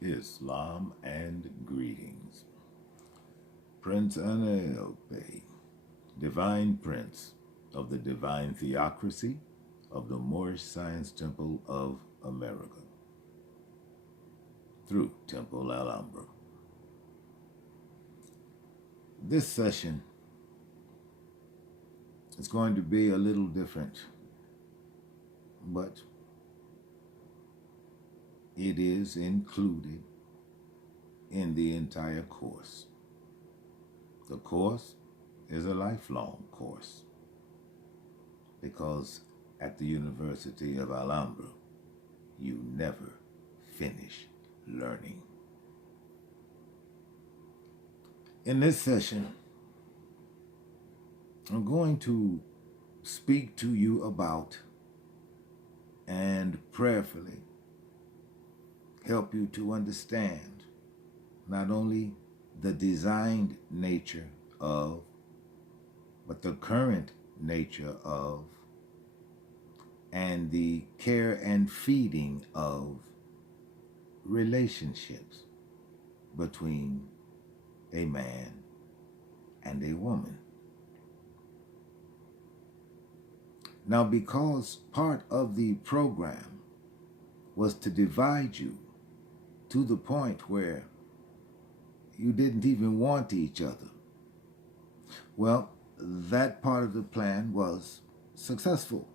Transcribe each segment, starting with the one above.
Islam and greetings. Princeanaelbey, Divine Prince of the Divine Theocracy of the Moorish Science Temple of America, through Temple Alhambra. This session is going to be a little different, but it is included in the entire course. The course is a lifelong course because at the University of Alhambra, you never finish learning. In this session, I'm going to speak to you about and prayerfully help you to understand not only the designed nature of, but the current nature of, and the care and feeding of relationships between a man and a woman. Now, because part of the program was to divide you to the point where you didn't even want each other, well, that part of the plan was successful,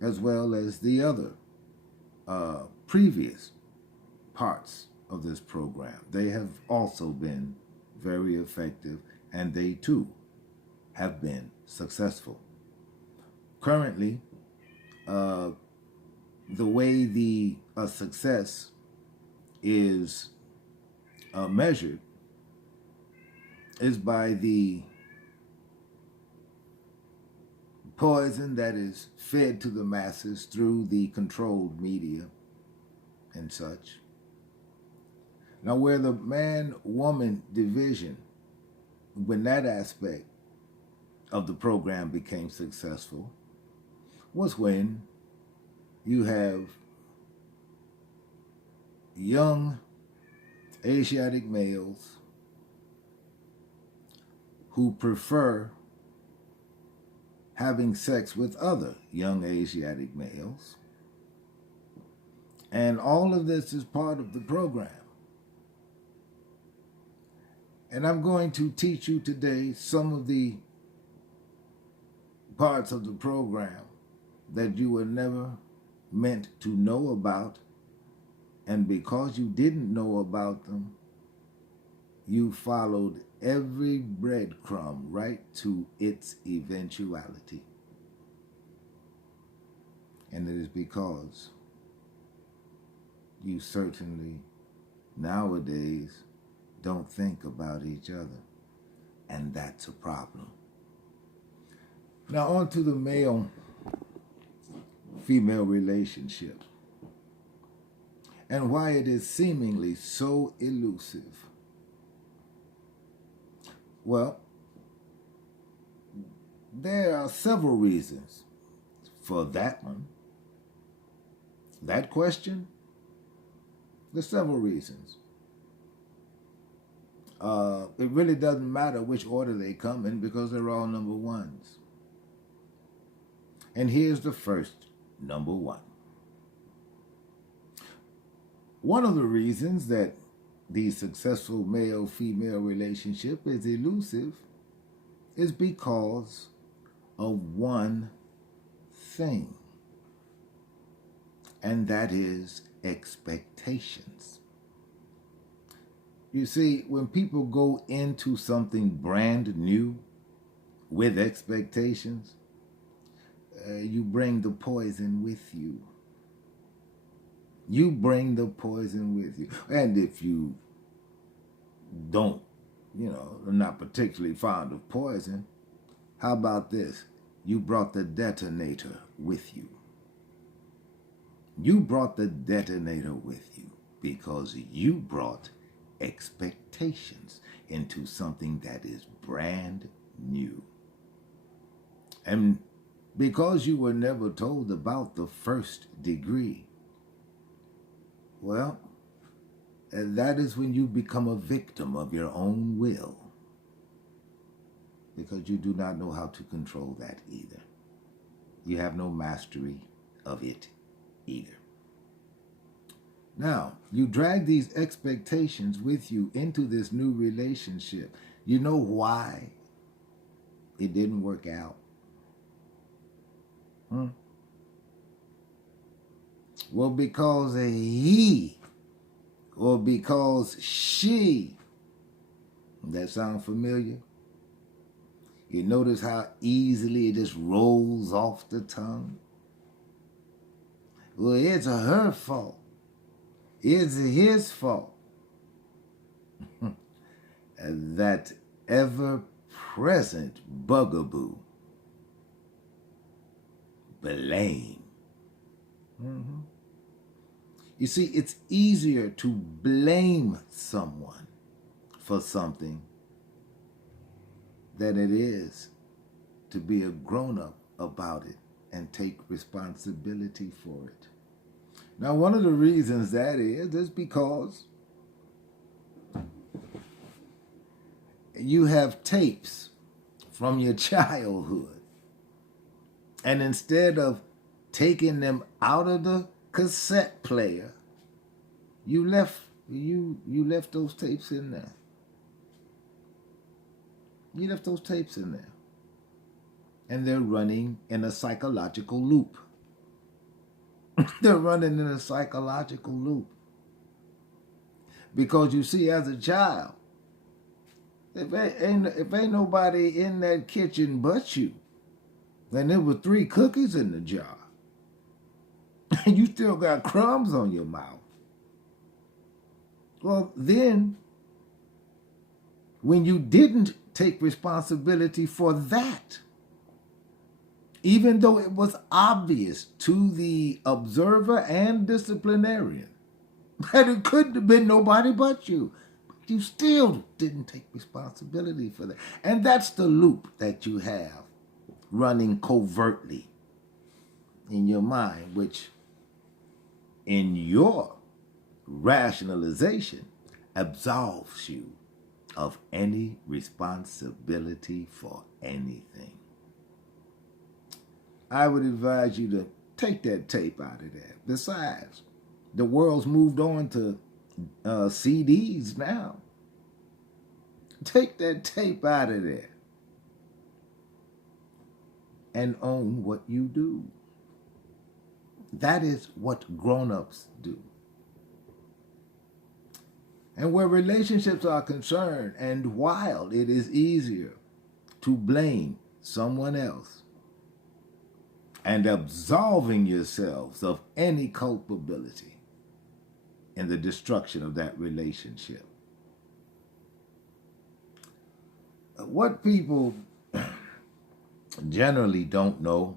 as well as the other previous parts of this program. They have also been very effective, and they too have been successful. Currently, the way the success is measured is by the poison that is fed to the masses through the controlled media and such. Now, where the man-woman division, when that aspect of the program became successful, was when you have young Asiatic males who prefer having sex with other young Asiatic males. And all of this is part of the program. And I'm going to teach you today some of the parts of the program that you were never meant to know about, and because you didn't know about them, you followed every breadcrumb right to its eventuality. And it is because you certainly nowadays don't think about each other, and that's a problem. Now on to the male-female relationship and why it is seemingly so elusive. Well, there are several reasons for that one. That question, there's several reasons. It really doesn't matter which order they come in because they're all number ones. And here's the first number one. One of the reasons that the successful male-female relationship is elusive is because of one thing, and that is expectations. You see, when people go into something brand new with expectations, you bring the poison with you. You bring the poison with you. And if you don't, are not particularly fond of poison, how about this? You brought the detonator with you. You brought the detonator with you because you brought expectations into something that is brand new. And because you were never told about the first degree, well, that is when you become a victim of your own will, because you do not know how to control that either. You have no mastery of it either. Now, you drag these expectations with you into this new relationship. You know why it didn't work out? Well, because he or because she. That sound familiar? You notice how easily it just rolls off the tongue? Well, it's her fault. It's his fault. That ever-present bugaboo. Blame. You see, it's easier to blame someone for something than it is to be a grown-up about it and take responsibility for it. Now, one of the reasons that is because you have tapes from your childhood, and instead of taking them out of the cassette player, you left those tapes in there. You left those tapes in there. And they're running in a psychological loop. They're running in a psychological loop. Because you see, as a child, if ain't nobody in that kitchen but you, then there were 3 cookies in the jar, and you still got crumbs on your mouth. Well, then, when you didn't take responsibility for that, even though it was obvious to the observer and disciplinarian that it couldn't have been nobody but you, you still didn't take responsibility for that. And that's the loop that you have running covertly in your mind, which in your rationalization absolves you of any responsibility for anything. I would advise you to take that tape out of there. Besides, the world's moved on to CDs now. Take that tape out of there and own what you do. That is what grown-ups do. And where relationships are concerned, and while it is easier to blame someone else and absolving yourselves of any culpability in the destruction of that relationship, what people generally don't know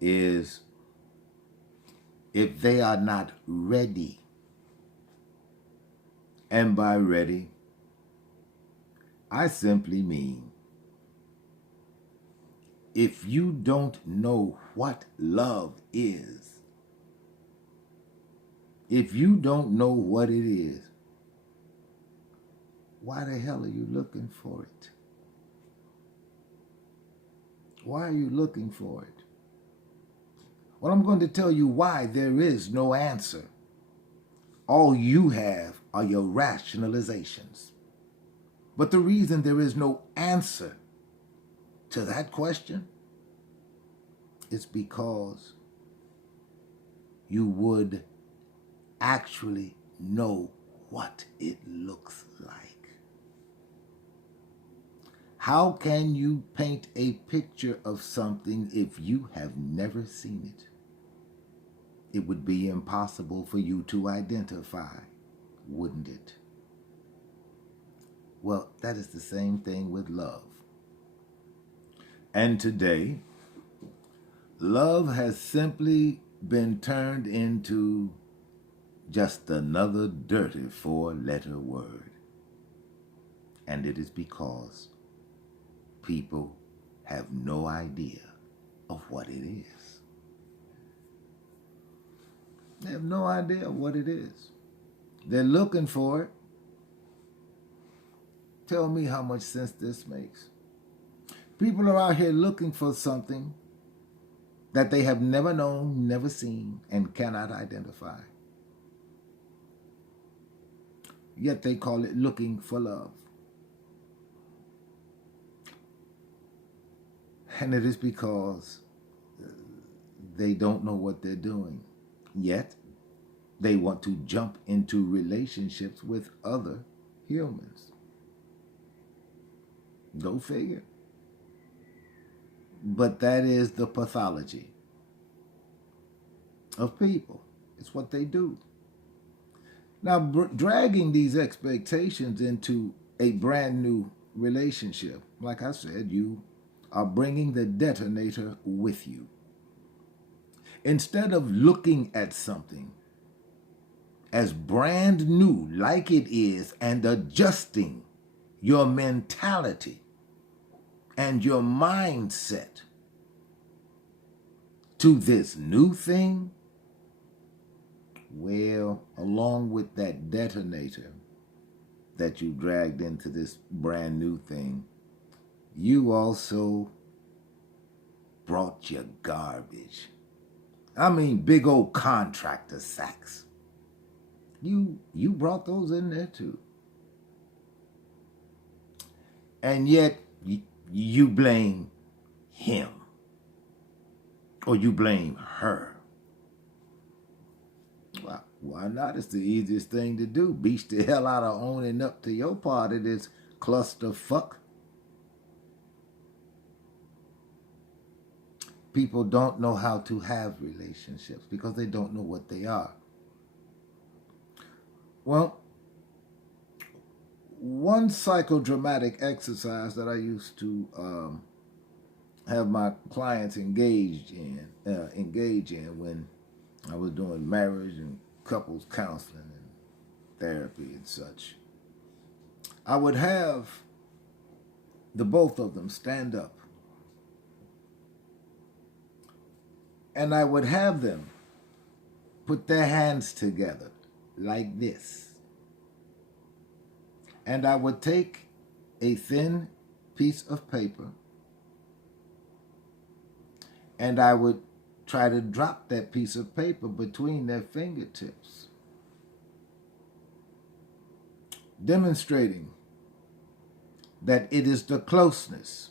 is if they are not ready. And by ready, I simply mean if you don't know what love is, if you don't know what it is, why the hell are you looking for it? Why are you looking for it? Well, I'm going to tell you why there is no answer. All you have are your rationalizations. But the reason there is no answer to that question is because you would actually know what it looks like. How can you paint a picture of something if you have never seen it? It would be impossible for you to identify, wouldn't it? Well, that is the same thing with love. And today, love has simply been turned into just another dirty 4-letter word. And it is because people have no idea of what it is. They have no idea what it is. They're looking for it. Tell me how much sense this makes. People are out here looking for something that they have never known, never seen, and cannot identify. Yet they call it looking for love. And it is because they don't know what they're doing. Yet they want to jump into relationships with other humans. Go figure. But that is the pathology of people. It's what they do. Now, dragging these expectations into a brand new relationship, like I said, you are bringing the detonator with you. Instead of looking at something as brand new, like it is, and adjusting your mentality and your mindset to this new thing, well, along with that detonator that you dragged into this brand new thing, you also brought your garbage. I mean, big old contractor sacks. You brought those in there too. And yet you blame him or you blame her. Well, why not? It's the easiest thing to do. Beat the hell out of owning up to your part of this clusterfuck. People don't know how to have relationships because they don't know what they are. Well, one psychodramatic exercise that I used to have my clients engage in when I was doing marriage and couples counseling and therapy and such, I would have the both of them stand up. And I would have them put their hands together like this. And I would take a thin piece of paper and I would try to drop that piece of paper between their fingertips, demonstrating that it is the closeness.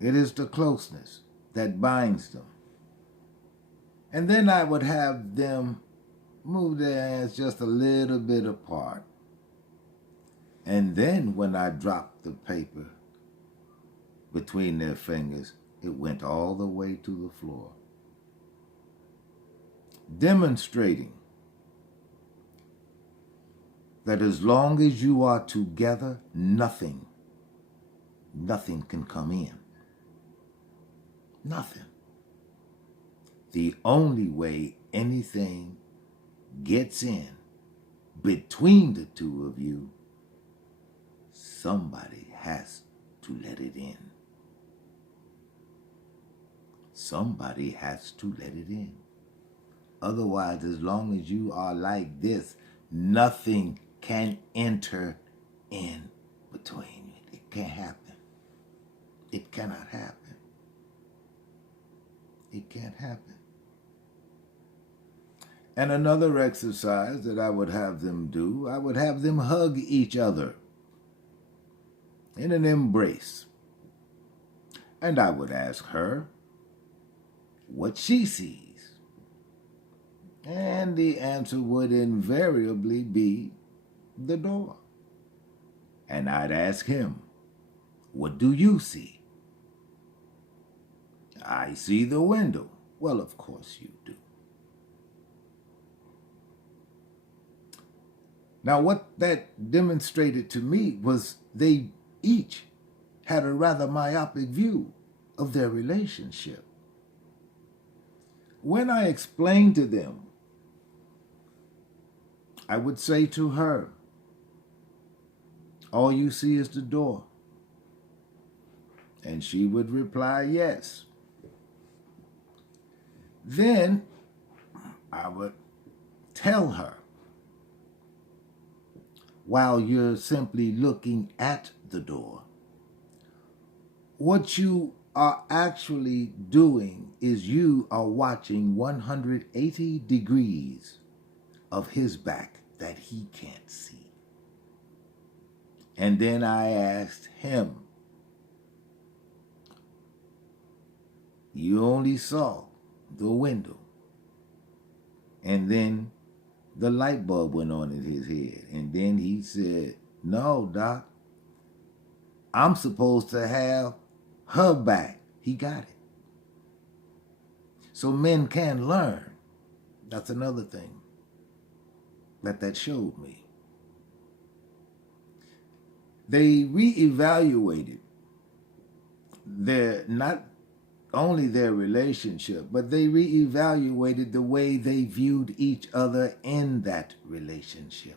It is the closeness that binds them. And then I would have them move their hands just a little bit apart. And then when I dropped the paper between their fingers, it went all the way to the floor, demonstrating that as long as you are together, nothing can come in. Nothing. The only way anything gets in between the two of you, somebody has to let it in. Somebody has to let it in. Otherwise, as long as you are like this, nothing can enter in between you. It can't happen. It cannot happen. It can't happen. And another exercise that I would have them do, I would have them hug each other in an embrace. And I would ask her what she sees. And the answer would invariably be the door. And I'd ask him, what do you see? I see the window. Well, of course you do. Now, what that demonstrated to me was they each had a rather myopic view of their relationship. When I explained to them, I would say to her, all you see is the door. And she would reply, yes. Then I would tell her while you're simply looking at the door. What you are actually doing is you are watching 180 degrees of his back that he can't see. And then I asked him, you only saw the window. And then the light bulb went on in his head. And then he said, no, Doc, I'm supposed to have her back. He got it. So men can learn. That's another thing that showed me. They reevaluated not only their relationship, but they reevaluated the way they viewed each other in that relationship.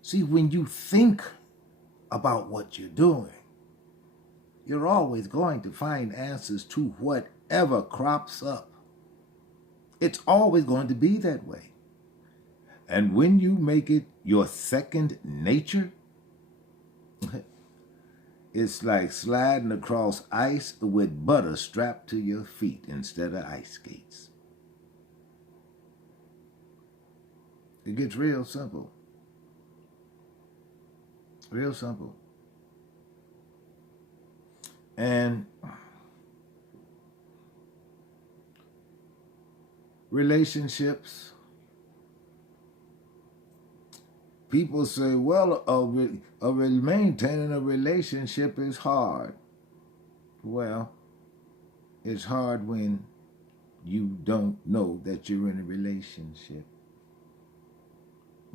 See, when you think about what you're doing, you're always going to find answers to whatever crops up. It's always going to be that way. And when you make it your second nature, it's like sliding across ice with butter strapped to your feet instead of ice skates. It gets real simple. Real simple. And relationships, people say, well, maintaining a relationship is hard. Well, it's hard when you don't know that you're in a relationship.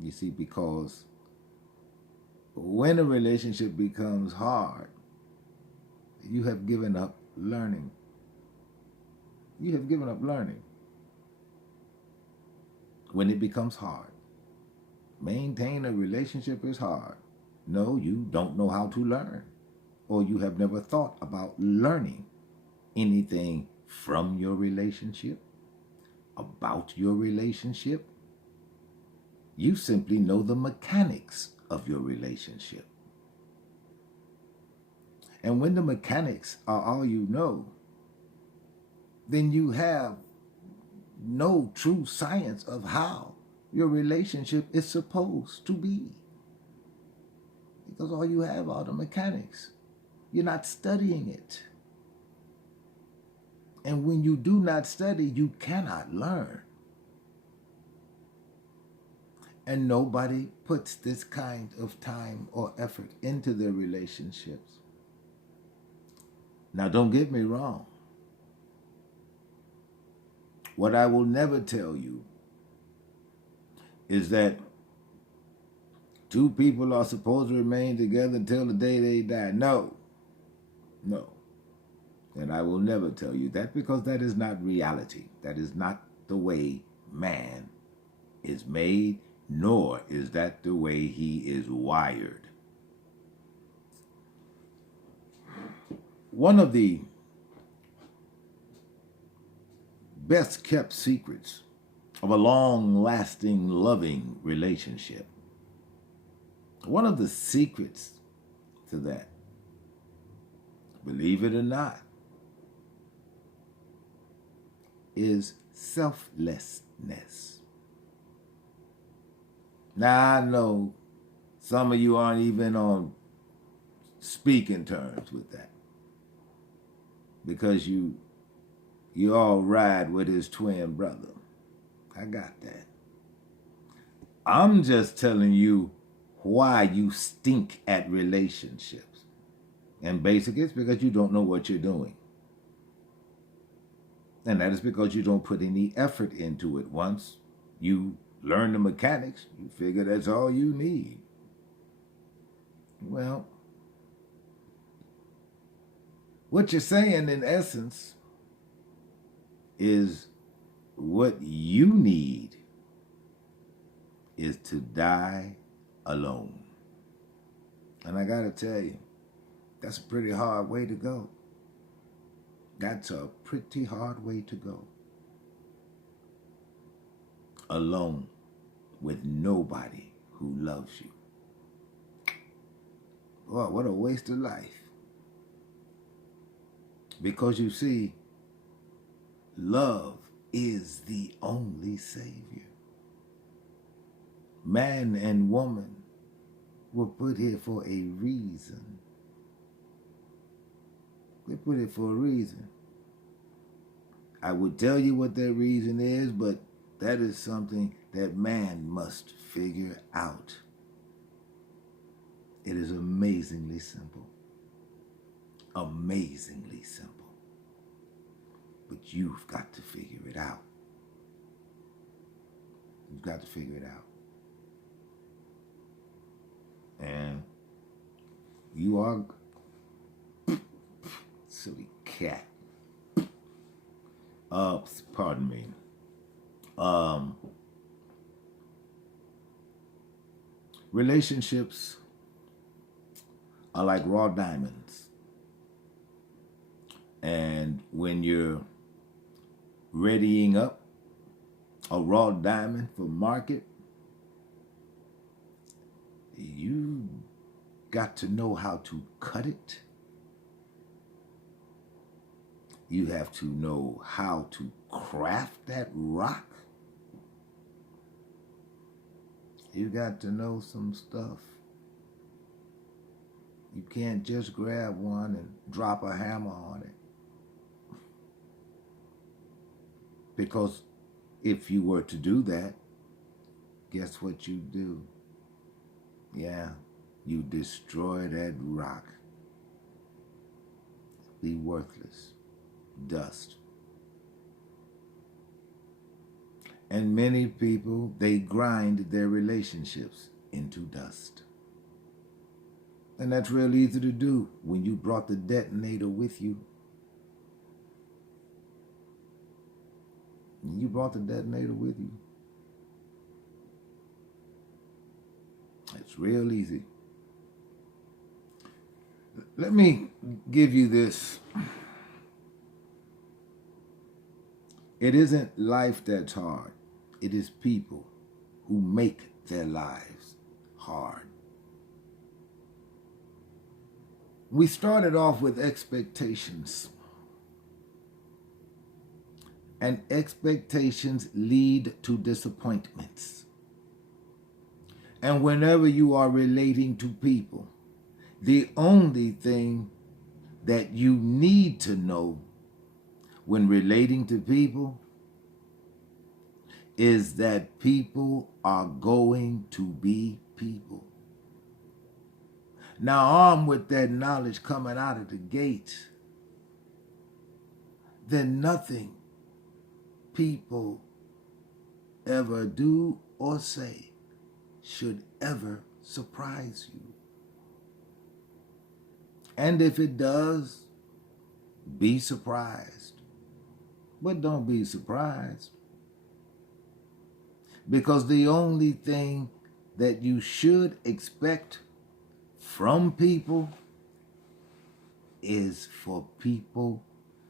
You see, because when a relationship becomes hard, you have given up learning. You have given up learning. When it becomes hard. Maintain a relationship is hard. No, you don't know how to learn. Or you have never thought about learning anything from your relationship, about your relationship. You simply know the mechanics of your relationship. And when the mechanics are all you know, then you have no true science of how your relationship is supposed to be. Because all you have are the mechanics. You're not studying it. And when you do not study, you cannot learn. And nobody puts this kind of time or effort into their relationships. Now, don't get me wrong. What I will never tell you is that two people are supposed to remain together until the day they die. No. No. And I will never tell you that, because that is not reality. That is not the way man is made, nor is that the way he is wired. One of the best kept secrets of a long-lasting, loving relationship, one of the secrets to that, believe it or not, is selflessness. Now, I know some of you aren't even on speaking terms with that, because you all ride with his twin brother. I got that. I'm just telling you why you stink at relationships. And basically, it's because you don't know what you're doing. And that is because you don't put any effort into it. Once you learn the mechanics, you figure that's all you need. Well, what you're saying in essence is what you need is to die alone. And I gotta tell you, that's a pretty hard way to go. That's a pretty hard way to go. alone with nobody who loves you. Boy, what a waste of life. Because you see, love is the only Savior. Man and woman were put here for a reason. They put it for a reason. I would tell you what that reason is, but that is something that man must figure out. It is amazingly simple. Amazingly simple. But you've got to figure it out. You've got to figure it out. And you are silly cat. Pardon me. Relationships are like raw diamonds. And when you're readying up a raw diamond for market, you got to know how to cut it. You have to know how to craft that rock. You got to know some stuff. You can't just grab one and drop a hammer on it. Because if you were to do that, guess what you do? Yeah, you destroy that rock. Be worthless. Dust. And many people, they grind their relationships into dust. And that's real easy to do when you brought the detonator with you. You brought the detonator with you. It's real easy. Let me give you this. It isn't life that's hard. It is people who make their lives hard. We started off with expectations. And expectations lead to disappointments. And whenever you are relating to people, the only thing that you need to know when relating to people is that people are going to be people. Now, armed with that knowledge coming out of the gate, then nothing people ever do or say should ever surprise you. And if it does, be surprised. But don't be surprised. Because the only thing that you should expect from people is for people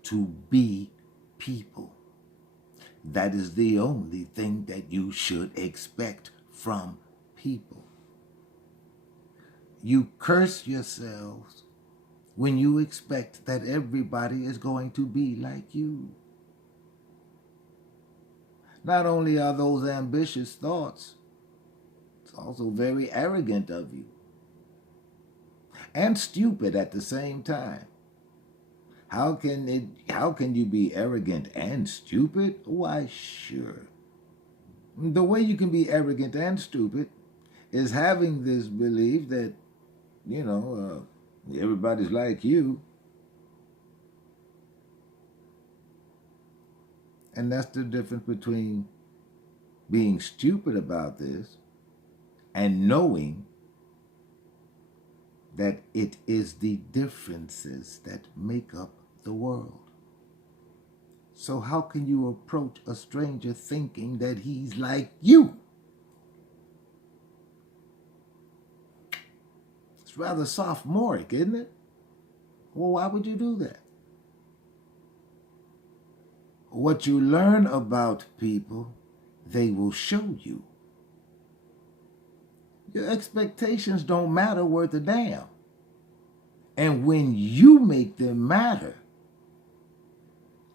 to be people. That is the only thing that you should expect from people. You curse yourselves when you expect that everybody is going to be like you. Not only are those ambitious thoughts, it's also very arrogant of you. And stupid at the same time. How can you be arrogant and stupid? Why, sure. The way you can be arrogant and stupid is having this belief that, everybody's like you. And that's the difference between being stupid about this and knowing that it is the differences that make up the world. So how can you approach a stranger thinking that he's like you? It's rather sophomoric, isn't it? Well, why would you do that? What you learn about people they will show you. Your expectations don't matter worth a damn. And when you make them matter,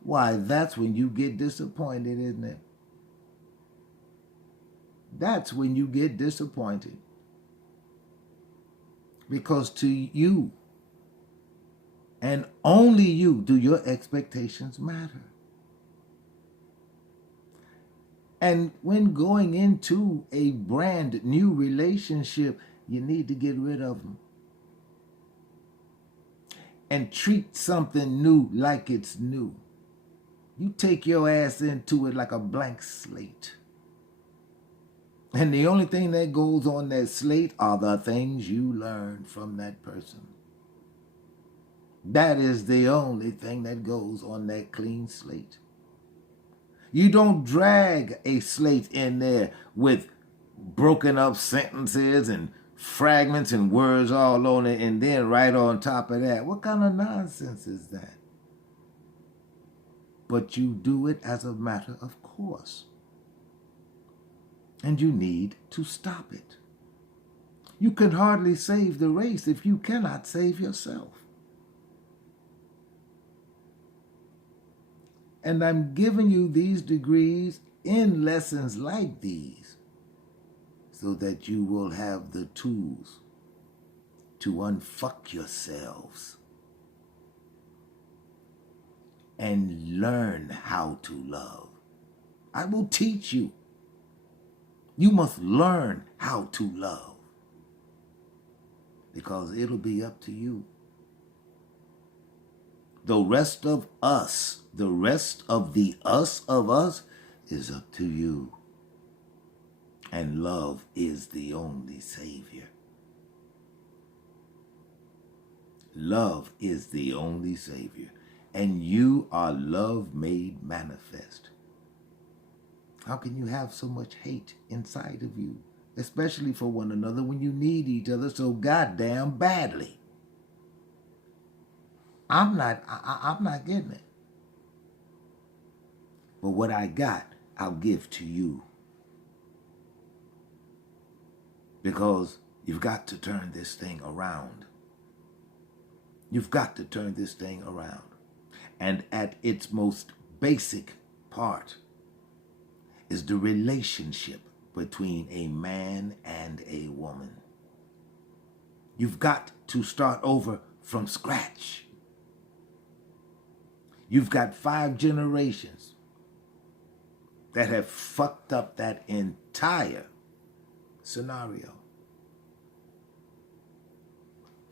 why, that's when you get disappointed, isn't it? That's when you get disappointed. Because to you, and only you, do your expectations matter. And when going into a brand new relationship, you need to get rid of them. And treat something new like it's new. You take your ass into it like a blank slate. And the only thing that goes on that slate are the things you learned from that person. That is the only thing that goes on that clean slate. You don't drag a slate in there with broken up sentences and fragments and words all on it, and then right on top of that, what kind of nonsense is that? But you do it as a matter of course. And you need to stop it. You can hardly save the race if you cannot save yourself. And I'm giving you these degrees in lessons like these so that you will have the tools to unfuck yourselves and learn how to love. I will teach you. You must learn how to love because it'll be up to you. The rest of us, the rest of the us of us is up to you. And love is the only savior. Love is the only savior. And you are love made manifest. How can you have so much hate inside of you, especially for one another when you need each other so goddamn badly? I'm not getting it. But what I got, I'll give to you. Because you've got to turn this thing around. You've got to turn this thing around. And at its most basic part is the relationship between a man and a woman. You've got to start over from scratch. You've got 5 generations that have fucked up that entire scenario.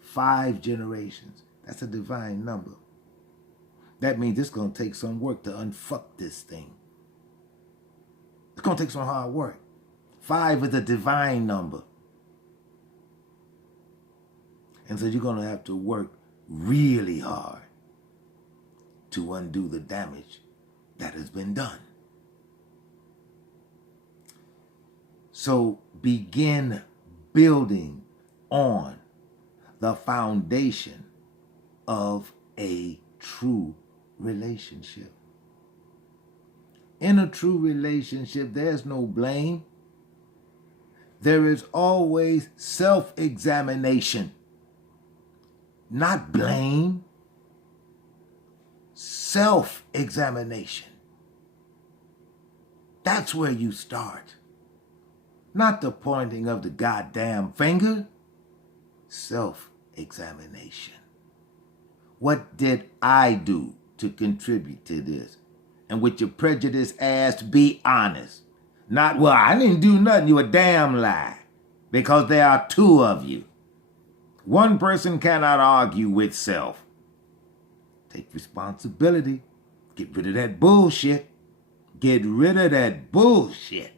5 generations. That's a divine number. That means it's going to take some work to unfuck this thing. It's going to take some hard work. 5 is a divine number. And so you're going to have to work really hard to undo the damage that has been done. So begin building on the foundation of a true relationship. In a true relationship, there's no blame. There is always self-examination, not blame. Self-examination. That's where you start. Not the pointing of the goddamn finger. Self-examination. What did I do to contribute to this? And with your prejudiced ass, be honest. Not, well, I didn't do nothing. You a damn lie. Because there are 2 of you. One person cannot argue with self. Take responsibility. Get rid of that bullshit. Get rid of that bullshit.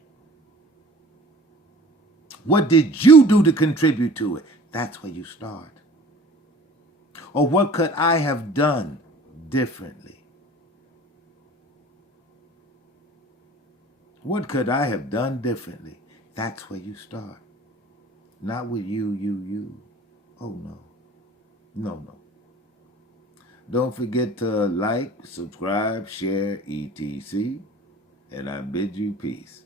What did you do to contribute to it? That's where you start. Or what could I have done differently? What could I have done differently? That's where you start. Not with you. Oh, no. No. Don't forget to like, subscribe, share, etc. And I bid you peace.